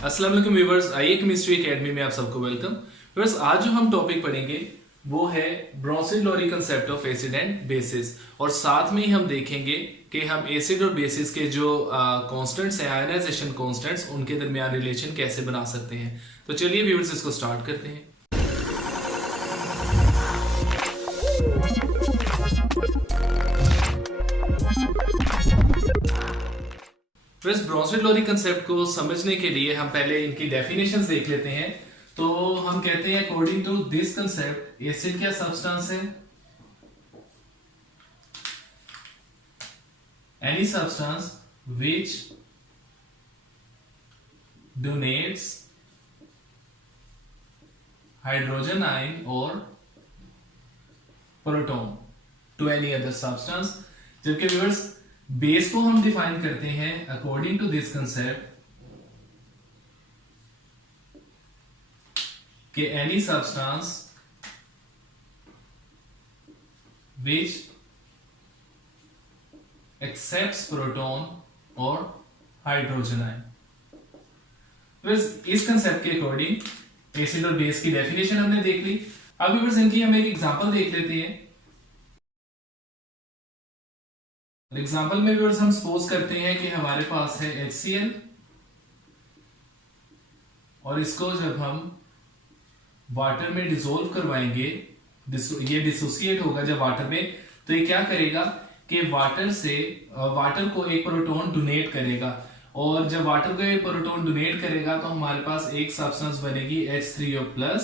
अस्सलाम वालेकुम व्यूअर्स, आइए केमिस्ट्री एकेडमी में आप सबको वेलकम। व्यूअर्स, आज जो हम टॉपिक पढ़ेंगे वो है Bronsted Lowry concept of acid and bases, और साथ में ही हम देखेंगे कि हम एसिड और बेसिस के जो कांस्टेंट्स हैं, आयनाइजेशन कांस्टेंट्स, उनके दरमियान रिलेशन कैसे बना सकते हैं। तो चलिए व्यूअर्स, इसको स्टार्ट करते हैं। फ्रेंड्स, ब्रोंसिल-लोरी कंसेप्ट को समझने के लिए हम पहले इनकी डेफिनेशंस देख लेते हैं। तो हम कहते हैं according to this concept acid क्या सब्सटेंस है? Any substance which donates hydrogen ion or proton to any other substance। जबकि व्यूअर्स, बेस को हम डिफाइन करते हैं अकॉर्डिंग टू दिस कंसेप्ट कि any substance which accepts proton और हाइड्रोजन आयन। इस कंसेप्ट के अकॉर्डिंग एसिड और बेस की डेफिनेशन हमने देख ली। अब व्यूअर्स, इनकी हम एक एग्जांपल देख लेते हैं। एग्जांपल में व्यूअर्स हम सपोज करते हैं कि हमारे पास है HCl, और इसको जब हम वाटर में डिसोल्व करवाएंगे, ये डिसोसिएट होगा जब वाटर में, तो ये क्या करेगा कि वाटर को एक प्रोटॉन डोनेट करेगा, और जब वाटर को एक प्रोटॉन डोनेट करेगा तो हमारे पास एक सब्सटेंस बनेगी H3O+,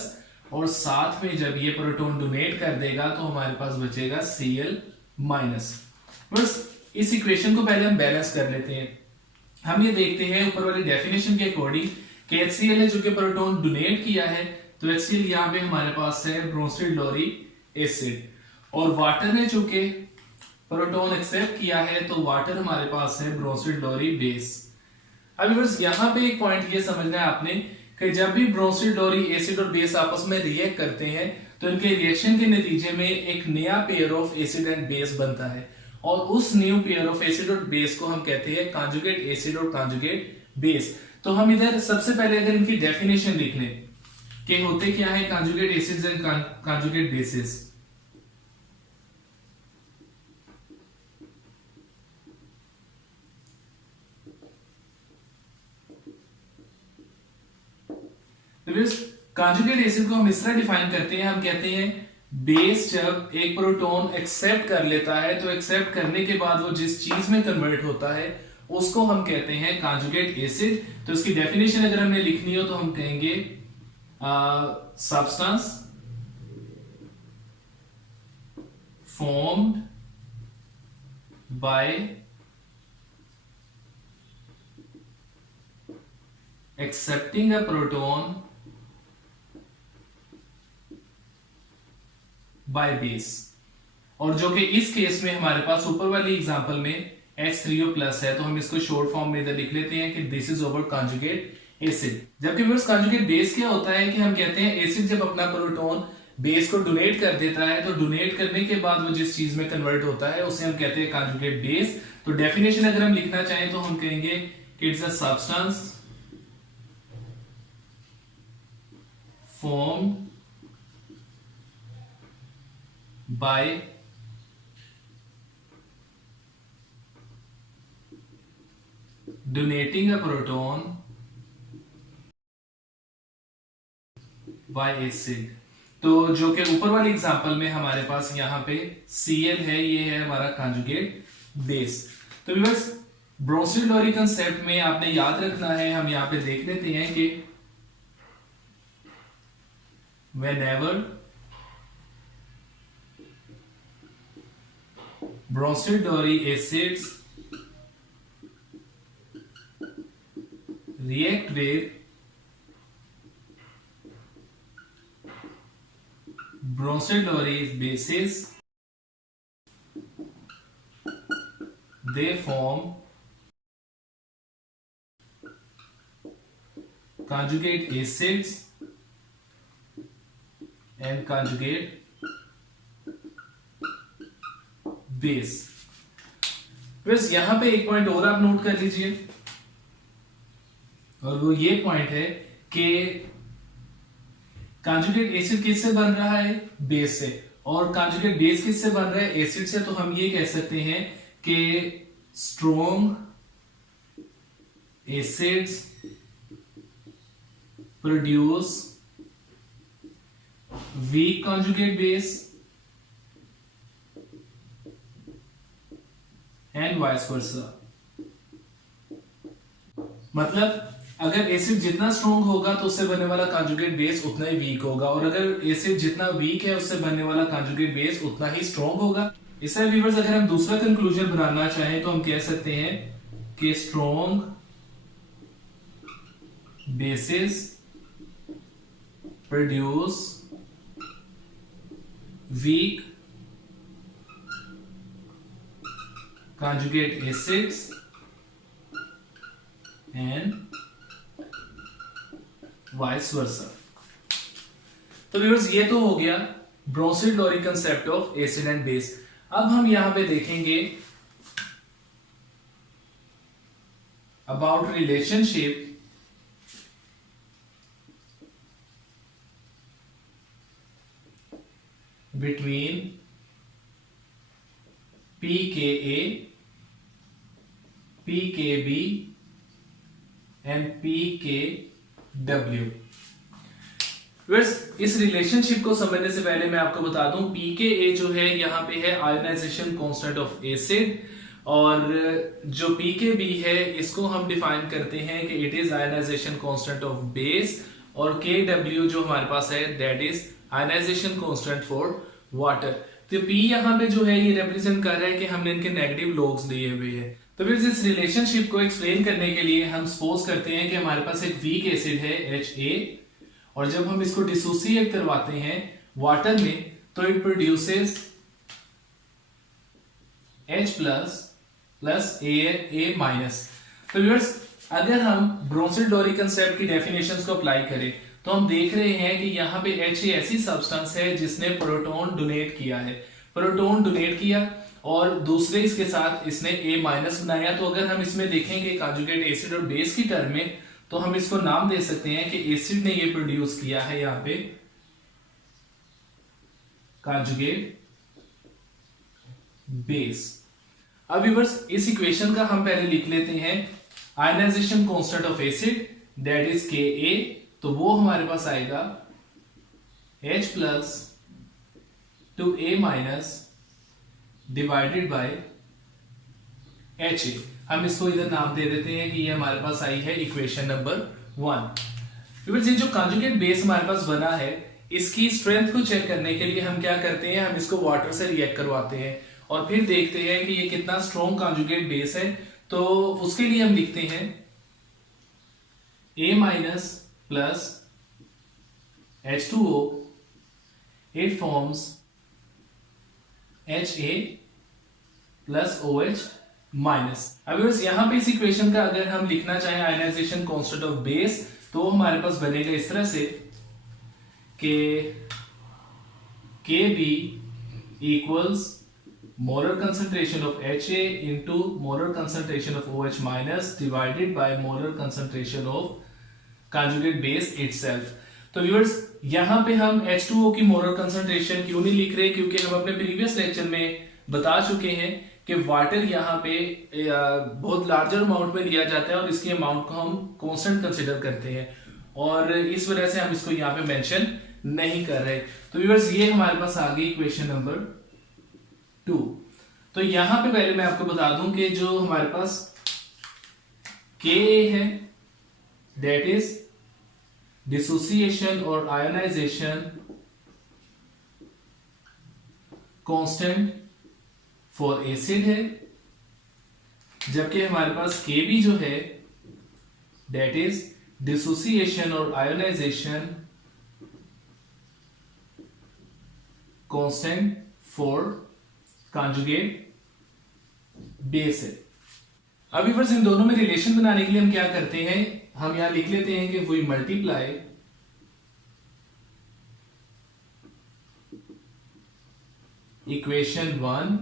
और साथ में जब ये प्रोटॉन डोनेट कर देगा तो हमारे पास बचेगा Cl-। बस इस इक्वेशन को पहले हम बैलेंस कर लेते हैं। हम ये देखते हैं ऊपर वाली डेफिनेशन के अकॉर्डिंग कि HCl ने चूंकि प्रोटॉन डोनेट किया है, तो HCl यहाँ पे हमारे पास है ब्रोंसिल-लोरी एसिड, और वाटर ने चूंकि प्रोटॉन एक्सेप्ट किया है तो वाटर हमारे पास है ब्रोंसिल-लोरी बेस। अब व्यूअर्स, यहाँ पे एक पॉइंट ये समझना है आपने कि जब भी ब्रोंसिल-लोरी एसिड और बेस आपस में रिएक्ट करते हैं तो इनके रिएक्शन के नतीजे में एक नया pair of acid and base बनता है, और उस न्यू पेयर ऑफ एसिड और बेस को हम कहते हैं कॉन्जुगेट एसिड और कॉन्जुगेट बेस। तो हम इधर सबसे पहले अगर इनकी डेफिनेशन लिख लें कि होते क्या है conjugate acids and conjugate basis. Conjugate acid को हम इस तरह डिफाइन करते हैं, हम कहते हैं बेस जब एक प्रोटॉन एक्सेप्ट कर लेता है तो एक्सेप्ट करने के बाद वो जिस चीज में कन्वर्ट होता है उसको हम कहते हैं कॉन्जुगेट एसिड। तो इसकी डेफिनेशन अगर हमने लिखनी हो तो हम कहेंगे substance formed by accepting a proton by base, और जो कि इस केस में हमारे पास ऊपर वाली एग्जांपल में H3O+ है, तो हम इसको शॉर्ट फॉर्म में इधर लिख लेते हैं कि this is over conjugate acid. जबकि व्यूअर्स, कॉन्जुगेट बेस क्या होता है कि हम कहते हैं एसिड जब अपना प्रोटॉन बेस को डोनेट कर देता है तो डोनेट करने के बाद वो जिस चीज में कन्वर्ट होता है उसे हम कहते हैं कॉन्जुगेट बेस। तो डेफिनेशन अगर हम लिखना चाहें तो हम कहेंगे कि it's a substance formed by donating a proton by acid। तो जो कि ऊपर वाली एग्जांपल में हमारे पास यहाँ पे Cl है, ये है हमारा कॉन्जुगेट बेस। तो व्यूअर्स, ब्रोंसिल-लोरी कंसेप्ट में आपने याद रखना है, हम यहाँ पे देख लेते हैं कि whenever ब्रोंसिल-लोरी acids react with ब्रोंसिल-लोरी bases, they form conjugate acids and conjugate base. बस यहां पे एक पॉइंट और आप नोट कर लीजिए, और वो ये पॉइंट है कि कॉन्जुगेट एसिड किससे बन रहा है? बेस से। और कॉन्जुगेट बेस किससे बन रहा है? एसिड से। तो हम ये कह सकते हैं कि strong acids produce weak conjugate base and vice versa. मतलब अगर एसिड जितना स्ट्रॉन्ग होगा तो उससे बनने वाला कॉन्जुगेट बेस उतना ही वीक होगा, और अगर एसिड जितना वीक है उससे बनने वाला कॉन्जुगेट बेस उतना ही स्ट्रॉन्ग होगा। इससे व्यूअर्स अगर हम दूसरा कंक्लूजन बनाना चाहें तो हम कह सकते हैं कि strong bases produce weak conjugate acids and vice versa। तो व्यूअर्स ये तो हो गया Bronsted Lowry concept of acid and base. अब हम यहां पे देखेंगे about relationship between pKa, pKb and pKw। इस रिलेशनशिप को समझने से पहले मैं आपको बता दूं pKa जो है यहां पे है आयोनाइजेशन कांस्टेंट ऑफ एसिड, और जो pKb है इसको हम डिफाइन करते हैं कि it is ionisation constant of base, और Kw जो हमारे पास है that is ionisation constant for water. तो P यहाँ पे जो है ये रिप्रेजेंट कर रहा है कि हमने इनके नेगेटिव लॉग्स लिए हुए हैं। तो फिर इस रिलेशनशिप को एक्सप्लेन करने के लिए हम सपोज करते हैं कि हमारे पास एक वीक एसिड है Ha, और जब हम इसको डिसोसिएट करवाते हैं वाटर में तो it produces H plus A minus. तो व्यूअर्स अगर हम ब्रोंसिल-लोरी कंसेप्ट की डेफिनेशंस को अप्लाई करें तो हम देख रहे हैं कि यहाँ पे Ha ऐसी सब्सटेंस है जिसने प्रोटॉन डोनेट किया है, प्रोटॉन डोनेट किया और दूसरे इसके साथ इसने A माइनस बनाया। तो अगर हम इसमें देखेंगे कॉन्जुगेट एसिड और बेस की टर्म में तो हम इसको नाम दे सकते हैं कि एसिड ने ये प्रोड्यूस किया है यहाँ पे कॉन्जुगेट बेस। अब व्यूअर्स इस इक्वेशन का हम पहले लिख लेते हैं ionisation constant of acid that is Ka, तो वो हमारे पास आएगा H plus to A minus divided by Ha। हम इसको इधर नाम दे देते हैं कि ये हमारे पास आई है इक्वेशन नंबर 1। ये जो कॉन्जुगेट बेस हमारे पास बना है इसकी स्ट्रेंथ को चेक करने के लिए हम क्या करते हैं, हम इसको वाटर से रिएक्ट करवाते हैं और फिर देखते हैं कि ये कितना स्ट्रॉन्ग कॉन्जुगेट बेस है। तो उसके लिए हम लिखते हैं A minus plus H2O, it forms Ha plus OH minus. अब यहां पे इस इक्वेशन का अगर हम लिखना चाहें आयोनाइजेशन कांस्टेंट ऑफ बेस तो हमारे पास बनेगा इस तरह से कि Kb equals molar concentration of Ha into molar concentration of OH minus divided by molar concentration of conjugate base itself। तो व्यूअर्स यहां पे हम H2O की मोलर कंसंट्रेशन क्यों नहीं लिख रहे, क्योंकि हम अपने प्रीवियस लेक्चर में बता चुके हैं कि वाटर यहाँ पे बहुत लार्जर अमाउंट में लिया जाता है और इसकी अमाउंट को हम कांस्टेंट कंसीडर करते हैं और इस वजह से हम इसको यहाँ पे मेंशन नहीं कर रहे। तो व्यूअर्स ये हमारे पास आ गई इक्वेशन नंबर 2। तो यहां पे पहले मैं आपको बता दूं कि जो हमारे पास Ka है दैट इज डिसोसिएशन और आयोनाइजेशन कांस्टेंट फॉर एसिड है, जबकि हमारे पास Kb जो है दैट इज डिसोसिएशन और ionisation constant for conjugate base है। अभी बस इन दोनों में रिलेशन बनाने के लिए हम क्या करते हैं, हम यहां लिख लेते हैं कि वी मल्टीप्लाई इक्वेशन 1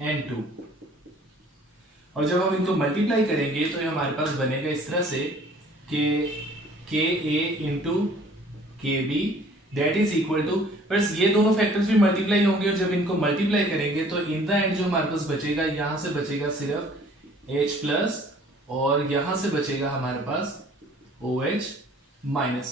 एंड 2। और जब हम इनको मल्टीप्लाई करेंगे तो ये हमारे पास बनेगा इस तरह से कि K A into K B that is equal to, बस ये दोनों फैक्टर्स भी मल्टीप्लाई होंगे और जब इनको मल्टीप्लाई करेंगे तो इन द एंड जो हमारे पास बचेगा, यहां से बचेगा सिर्फ H प्लस और यहां से बचेगा हमारे पास OH माइनस।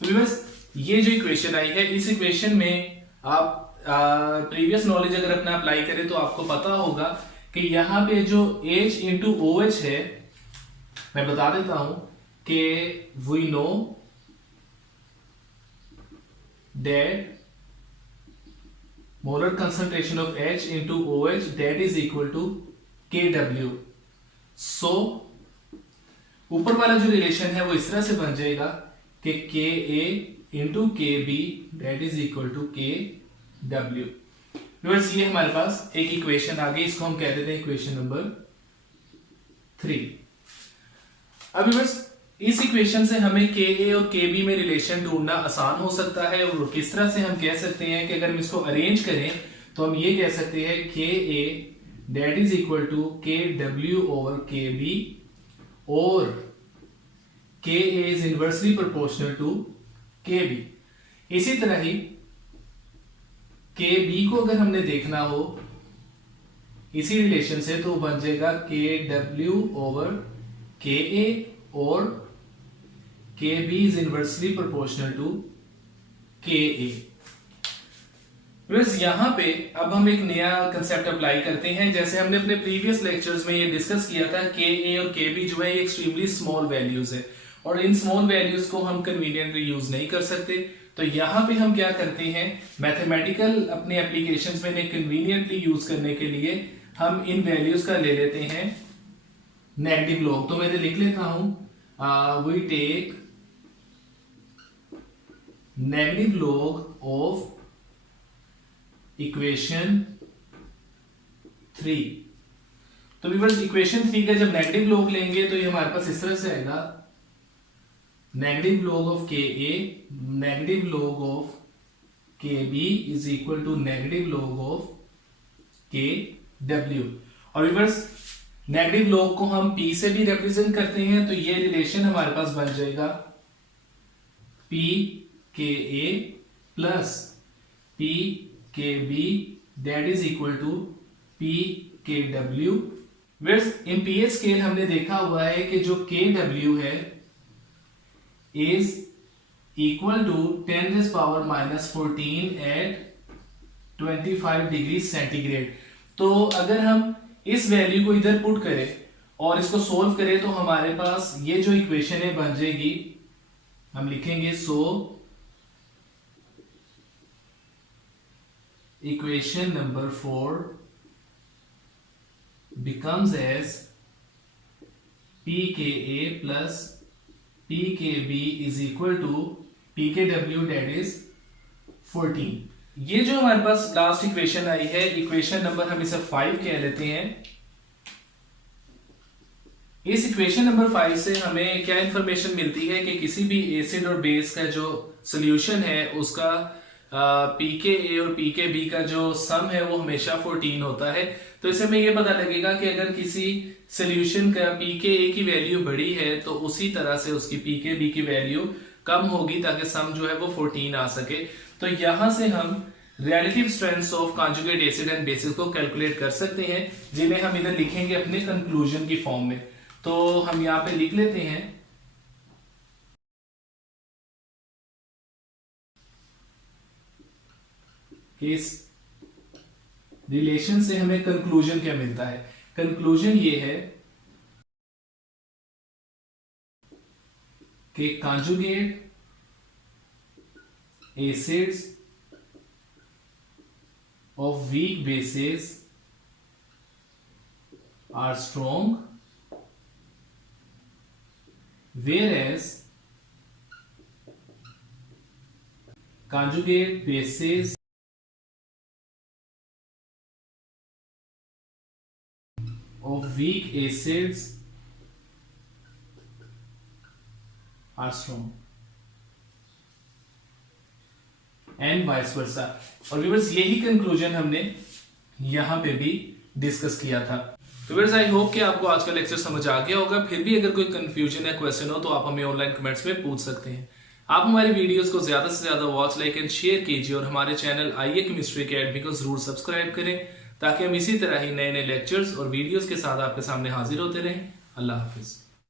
तो बस ये जो इक्वेशन आई है, इस इक्वेशन में आप प्रीवियस नॉलेज अगर अपना अप्लाई करें तो आपको पता होगा कि यहां पे जो H इंटू OH है, मैं बता देता हूं कि we know that molar concentration of H into OH that is equal to Kw। so ऊपर वाला जो रिलेशन है वो इस तरह से बन जाएगा कि Ka into Kb that is equal to Kw। Viewers ये हमारे पास एक इक्वेशन आ गई, इसको हम कह देते हैं इक्वेशन नंबर 3। अब व्यूअर्स इस इक्वेशन से हमें Ka और Kb में रिलेशन ढूंढना आसान हो सकता है और किस तरह से हम कह सकते हैं कि अगर हम इसको अरेंज करें तो हम ये कह सकते हैं Ka that is equal to Kw over Kb और Ka is inversely proportional to Kb। इसी तरह ही Kb को अगर हमने देखना हो इसी रिलेशन से तो बन जाएगा Kw ओवर Ka और Kb is inversely proportional to Ka। बस यहां पे अब हम एक नया कंसेप्ट अप्लाई करते हैं। जैसे हमने अपने प्रीवियस लेक्चर्स में ये डिस्कस किया था, Ka और Kb जो है एक्सट्रीमली स्मॉल वैल्यूज है और इन स्मॉल वैल्यूज को हम कन्वीनियंटली यूज नहीं कर सकते। तो यहां पे हम क्या करते हैं, मैथमेटिकल अपने एप्लीकेशंस में इन्हें कन्वीनियंटली यूज करने के लिए हम इन वैल्यूज का ले लेते हैं नेगेटिव लॉग। तो मैं इधर लिख लेता हूं, we take negative log of equation 3। तो व्यूअर्स इक्वेशन 3 का जब नेगेटिव लॉग लेंगे तो ये हमारे पास इस तरह से आएगा, negative log of Ka negative log of Kb is equal to negative log of Kw। और व्यूअर्स नेगेटिव लॉग को हम P से भी रिप्रेजेंट करते हैं, तो ये रिलेशन हमारे पास बन जाएगा PKa plus PKb that is equal to PKw। एमपीए स्केल हमने देखा हुआ है कि जो Kw है is equal to 10⁻⁻14 at 25 degree centigrade. तो अगर हम इस वैल्यू को इधर पुट करें और इसको सोल्व करें तो हमारे पास ये जो इक्वेशन है बन जाएगी, हम लिखेंगे so equation number 4 becomes as Pka plus Pkb is equal to Pkw that is 14। ये जो हमारे पास लास्ट इक्वेशन आई है, इक्वेशन नंबर हम इसे 5 कह लेते हैं। इस इक्वेशन नंबर 5 से हमें क्या इंफॉर्मेशन मिलती है कि किसी भी एसिड और बेस का जो सोल्यूशन है उसका Pka और Pkb का जो सम है वो हमेशा 14 होता है। तो इससे हमें ये पता लगेगा कि अगर किसी सोल्यूशन का Pka की वैल्यू बड़ी है तो उसी तरह से उसकी Pkb की वैल्यू कम होगी ताकि सम जो है वो 14 आ सके। तो यहां से हम relative strengths of conjugate acid and basis को कैलकुलेट कर सकते हैं, जिन्हें हम इधर लिखेंगे अपने कंक्लूजन की फॉर्म में। तो हम यहां पे लिख लेते हैं कि इस रिलेशन से हमें कंक्लूजन क्या मिलता है। कंक्लूजन ये है कि conjugate acids of weak bases are strong, whereas conjugate bases of weak acids are strong and vice वर्सा। और व्यूअर्स यही कंक्लूजन हमने यहां पे भी डिस्कस किया था। तो व्यूअर्स आई होप कि आपको आज का लेक्चर समझ आ गया होगा। फिर भी अगर कोई कंफ्यूजन या क्वेश्चन हो तो आप हमें ऑनलाइन कमेंट्स में पूछ सकते हैं। आप हमारी वीडियोस को ज्यादा से ज्यादा वॉच, लाइक एंड शेयर कीजिए और हमारे चैनल आईए केमिस्ट्री अकेडमी को जरूर सब्सक्राइब करें, ताकि हम इसी तरह ही नए नए लेक्चर्स और वीडियोस के साथ आपके सामने हाजिर होते रहें। अल्लाह हाफिज।